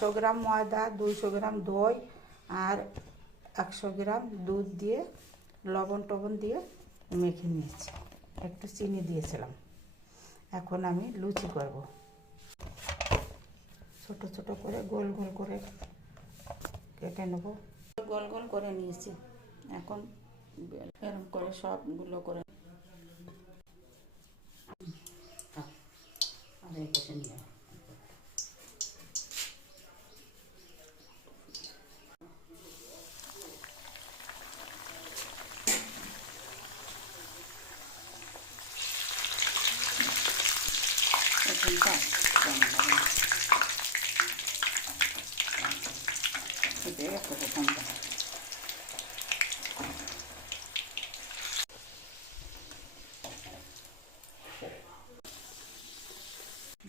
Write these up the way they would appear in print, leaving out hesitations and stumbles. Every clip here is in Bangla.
100 গ্রাম ময়দা, 200 গ্রাম দই আর 100 গ্রাম দুধ দিয়ে লবণ টবণ দিয়ে মেখে নিয়েছি, একটু চিনি দিয়েছিলাম। এখন আমি লুচি করব। ছোট ছোট করে গোল গোল করে কেটে নেব। গোল গোল করে নিয়েছি, এখন এরকম করে সবগুলো করে নিয়ে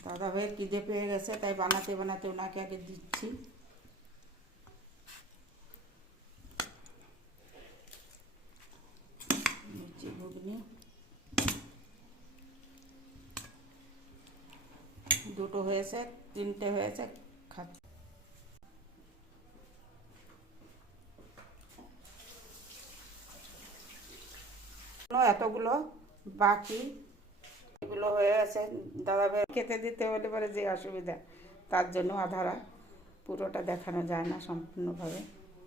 দাদা ভাইয়ের খিদে পেয়ে গেছে, তাই বানাতে বানাতে ওনাকে আগে দিচ্ছি। লুচি ঘুগনি দুটো হয়েছে, 3টে হয়েছে, খাচ্ছি। এতগুলো বাকি, এগুলো হয়ে আছে। দাদা ভাই খেতে দিতে হলে পরে যে অসুবিধা, তার জন্য আধারা পুরোটা দেখানো যায় না সম্পূর্ণভাবে।